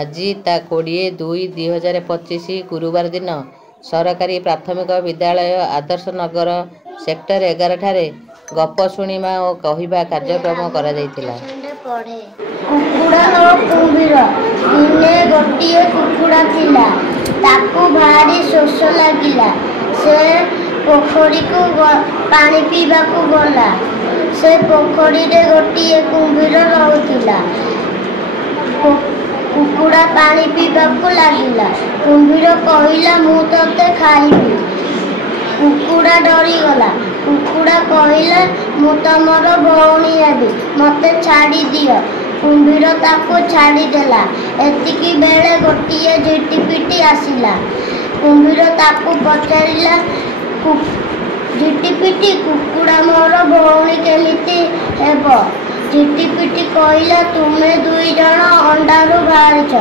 ଆଜି ତା 20/2/2025 ଗୁରୁବାର ଦିନ ସରକାରୀ ପ୍ରାଥମିକ ବିଦ୍ୟାଳୟ ଆଦର୍ଶ ନଗର ସେକ୍ଟର 11 ଠାରେ ଗପ ଶୁଣିବା ଓ କହିବା କାର୍ଯ୍ୟକ୍ରମ କରାଯାଇଥିଲା। କୁକୁଡ଼ା ଓ କୁମ୍ଭୀର। ଦିନେ ଗୋଟିଏ କୁକୁଡ଼ା ଥିଲା। ତାକୁ ଭାରି ଶୋଷ ଲାଗିଲା। ସେ ପୋଖରୀକୁ ପାଣି ପିଇବାକୁ ଗଲା। ସେ ପୋଖରୀରେ ଗୋଟିଏ କୁମ୍ଭୀର ରହୁଥିଲା। କୁକୁଡ଼ା ପାଣି ପିଇବାକୁ ଲାଗିଲା। କୁମ୍ଭୀର କହିଲା, ମୁଁ ତତେ ଖାଇବି। କୁକୁଡ଼ା ଡରିଗଲା। କୁକୁଡ଼ା କହିଲା, ମୁଁ ତମର ଭଉଣୀ ହେବି, ମୋତେ ଛାଡ଼ି ଦିଅ। କୁମ୍ଭୀର ତାକୁ ଛାଡ଼ିଦେଲା। ଏତିକି ବେଳେ ଗୋଟିଏ ଝିଟିପିଟି ଆସିଲା। କୁମ୍ଭୀର ତାକୁ ପଚାରିଲା, ଝିଟିପିଟି, କୁକୁଡ଼ା ମୋର ଭଉଣୀ କେମିତି ହେବ? ଝିଟିପିଟି କହିଲା, ତୁମେ ଦୁଇ ଜଣ ଅଣ୍ଡାରୁ ବାହାରିଛ,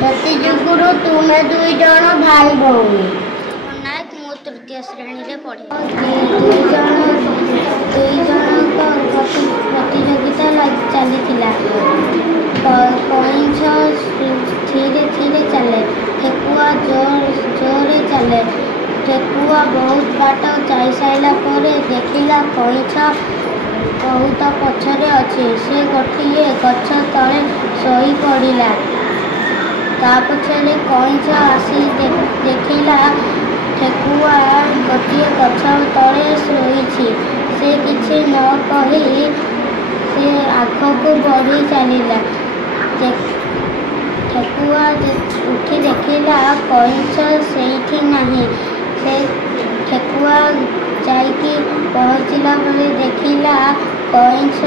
ସେଥି ଯୋଗୁରୁ ତୁମେ ଦୁଇ ଜଣ ଭାଇ ଭଉଣୀ। ମୁଁ ତୃତୀୟ ଶ୍ରେଣୀରେ ପଢ଼େ। ଦୁଇ ଜଣଙ୍କ ପ୍ରତିଯୋଗିତା ଚାଲିଥିଲା। କଇଁଛ ଧୀରେ ଧୀରେ ଚାଲେ, ଠେକୁଆ ଜୋରରେ ଚାଲେ। ଠେକୁଆ ବହୁତ ବାଟ ଯାଇସାରିଲା ପରେ ଦେଖିଲା କଇଁଛ ବହୁତ ପଛରେ ଅଛି। ସେ ଗୋଟିଏ ଗଛ ତଳେ ଶୋଇ ପଡ଼ିଲା। ତା ପଛରେ କଇଁଛ ଆସି ଦେଖିଲା ଠେକୁଆ ଗୋଟିଏ ଗଛ ତଳେ ଶୋଇଛି। ସେ କିଛି ନ କହି ସେ ଆଗକୁ ବଢ଼ି ଚାଲିଲା। ଠେକୁଆ ଉଠି ଦେଖିଲା କଇଁଛ ସେଇଠି ନାହିଁ। ସେ ଠେକୁଆ ଯାଇକି ପହଞ୍ଚିଲା ବେଳେ ଦେଖିଲା କଇଁଛ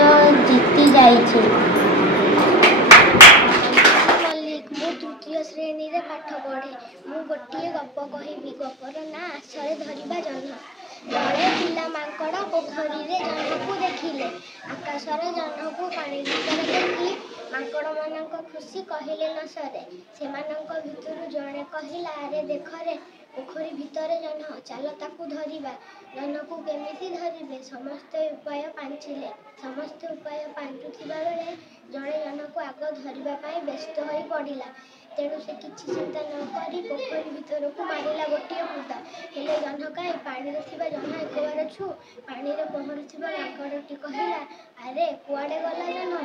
ଜିତି ଯାଇଛି। ମୁଁ ତୃତୀୟ ଶ୍ରେଣୀରେ ପାଠ ପଢ଼େ। ମୁଁ ଗୋଟିଏ ଗପ କହିବି। ଗପର ନାଁ ଆଶରେ ଧରିବା ଜହ୍ନ। ଜଣେ ପିଲା ମାଙ୍କଡ଼ ପୋଖରୀରେ ଜହ୍ନକୁ ଦେଖିଲେ। ଆକାଶରେ ଜହ୍ନକୁ ପାଣି ଭିତରେ ଦେଖି ମାଙ୍କଡ଼ମାନଙ୍କ ଖୁସି କହିଲେ ନ ସରେ। ସେମାନଙ୍କ ଭିତରୁ ଜଣେ କହିଲା, ଆରେ ଦେଖରେ, ପୋଖରୀ ଭିତରେ ଜହ୍ନ, ଚାଲ ତାକୁ ଧରିବା। ଜହ୍ନକୁ କେମିତି ଧରିବେ? ସମସ୍ତେ ଉପାୟ ପାଞ୍ଚିଲେ। ସମସ୍ତେ ଉପାୟ ପାଞ୍ଚୁଥିବା ବେଳେ ଜଣେ ଜହ୍ନକୁ ଆଗ ଧରିବା ପାଇଁ ବ୍ୟସ୍ତ ହୋଇ ପଡ଼ିଲା। ତେଣୁ ସେ କିଛି ଚିନ୍ତା ନ କରି ପୋଖରୀ ଭିତରକୁ ମାରିଲା ଗୋଟିଏ କୁଦା। ହେଲେ ଜହ୍ନ କାହିଁ? ପାଣିରେ ଥିବା ଜହ୍ନ ଏକବାର ଛୁ। ପାଣିରେ ପହଁରୁଥିବା ମାଙ୍କଡ଼ଟି କହିଲା, ଆରେ କୁଆଡ଼େ ଗଲା ଜହ୍ନ?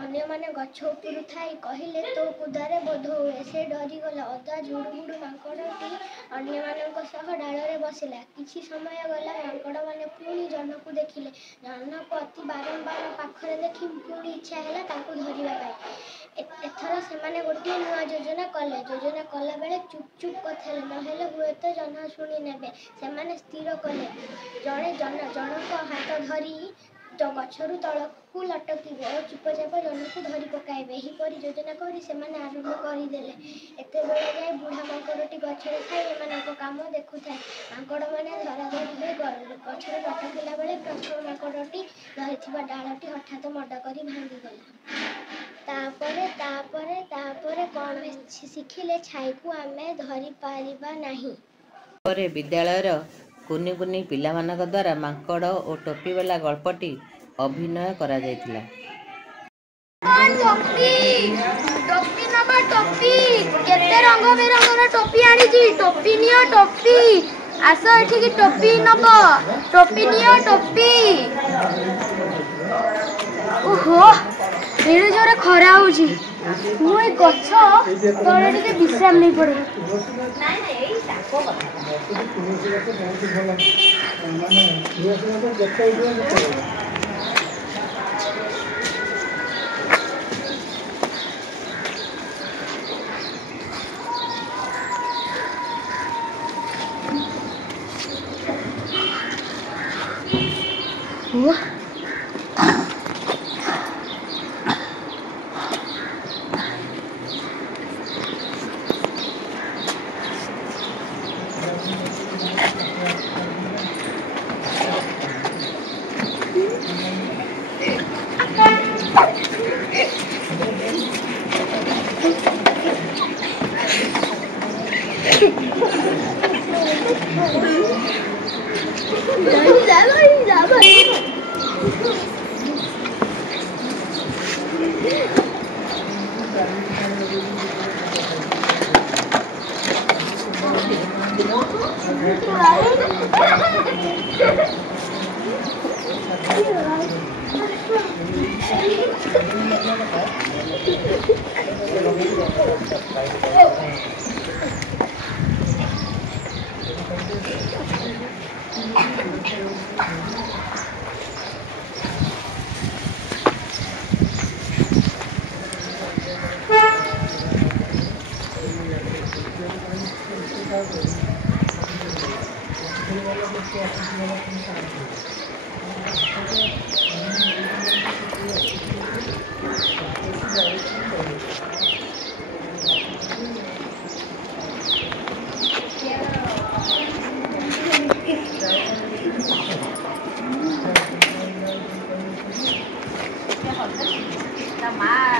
ଅନ୍ୟମାନେ ଗଛ ଉପରୁ ଥାଇ କହିଲେ, ତୋ କୁଦାରେ ବୋଧହୁଏ ସେ ଡରିଗଲା। ଅଧା ଝୁଡ଼ୁବୁଡ଼ୁ ମାଙ୍କଡ଼ଟି ଅନ୍ୟମାନଙ୍କ ସହ ଡାଳରେ ବସିଲା। କିଛି ସମୟ ଗଲା। ମାଙ୍କଡ଼ମାନେ ପୁଣି ଜହ୍ନକୁ ଦେଖିଲେ। ଜହ୍ନକୁ ଅତି ବାରମ୍ବାର ପାଖରେ ଦେଖି ପୁଣି ଇଚ୍ଛା ହେଲା ତାକୁ ଧରିବା ପାଇଁ। ଏଥର ସେମାନେ ଗୋଟିଏ ନୂଆ ଯୋଜନା କଲେ। ଯୋଜନା କଲାବେଳେ ଚୁପ୍ ଚୁପ୍ କଥାରେ, ନହେଲେ ହୁଏତ ଜହ୍ନ ଶୁଣି ନେବେ। ସେମାନେ ସ୍ଥିର କଲେ, ଜଣେ ଜଣଙ୍କ ହାତ ଧରି ଗଛରୁ ତଳକୁ ଲଟକିବେ ଓ ଚୁପଚାପ ଜହ୍ନକୁ ଧରି ପକାଇବେ। ଏହିପରି ଯୋଜନା କରି ସେମାନେ ଆରମ୍ଭ କରିଦେଲେ। ଏତେବେଳେ ଯାଇ ବୁଢ଼ା ମାଙ୍କଡ଼ଟି ଗଛରେ ଥାଇ ଏମାନଙ୍କ କାମ ଦେଖୁଥାଏ। ମାଙ୍କଡ଼ମାନେ ଧରାଧରି ହୋଇ ଗଛରେ ଲଟକିଲା ବେଳେ ପ୍ରଥମ ମାଙ୍କଡ଼ଟି ଧରିଥିବା ଡାଳଟି ହଠାତ୍ ମଣ୍ଡ କରି ଭାଙ୍ଗିଗଲା। ତାପରେ କ'ଣ ଶିଖିଲେ? ଛାଇକୁ ଆମେ ଧରିପାରିବା ନାହିଁ। ପରେ ବିଦ୍ୟାଳୟର କୁନି କୁନି ପିଲାମାନଙ୍କ ଦ୍ୱାରା ମାଙ୍କଡ଼ ଓ ଟୋପିବାଲା ଗଳ୍ପଟି ଅଭିନୟ କରାଯାଇଥିଲା। ଟୋପି ନବା, ଟୋପି। କେତେ ରଙ୍ଗ ବେରଙ୍ଗର ଟୋପି ଆଣିଛି। ଟୋପି ନିଅ, ଟୋପି। ଆସ ଏଠିକି ଟୋପି ନବ। ଟୋପି ନିଅ, ଟୋପି। ଓହୋ, ଏଡ଼େ ଜୋରେ ଖରା ହଉଛି। ମୁଁ ଏ ଗଛ ତଳେ ଟିକେ ବିଶ୍ରାମ ନେଇ ପଡ଼େ।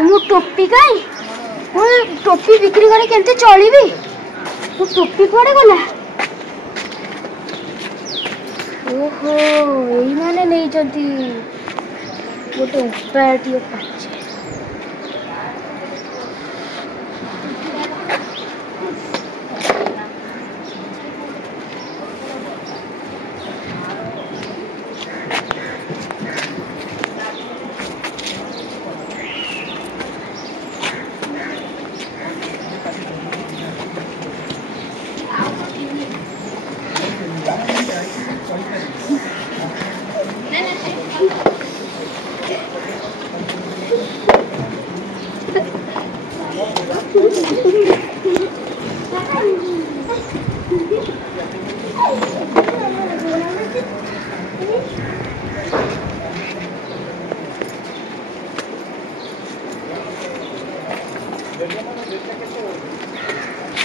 मु टोपी कहीं मु टोपी बिक्री करे केमते चलिबी मु टोपी कुआडे गला ओहो एई माने नै जंती गोटे उपायटी पाचे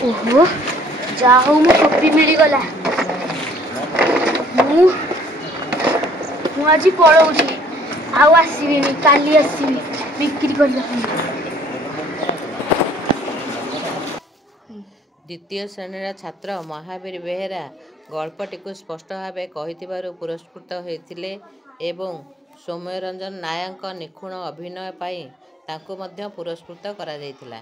ओहो जा हो मु टोपी मिली गला मु आज पळौची आउ आसीबिनी काली आसीबी बिक्री करला द्वितीय श्रेणीर छात्र महावीर बेहेरा गल्पटिକୁ स्पष्ट भावे कहिथिबारु पुरस्कृत होइथिले एवं सौम्यरंजन नायकଙ୍କ निखुण अभिनय पाई ताଙ୍କୁ ମଧ୍ୟ पुरस्कृत करा ଯାଇଥିଲା।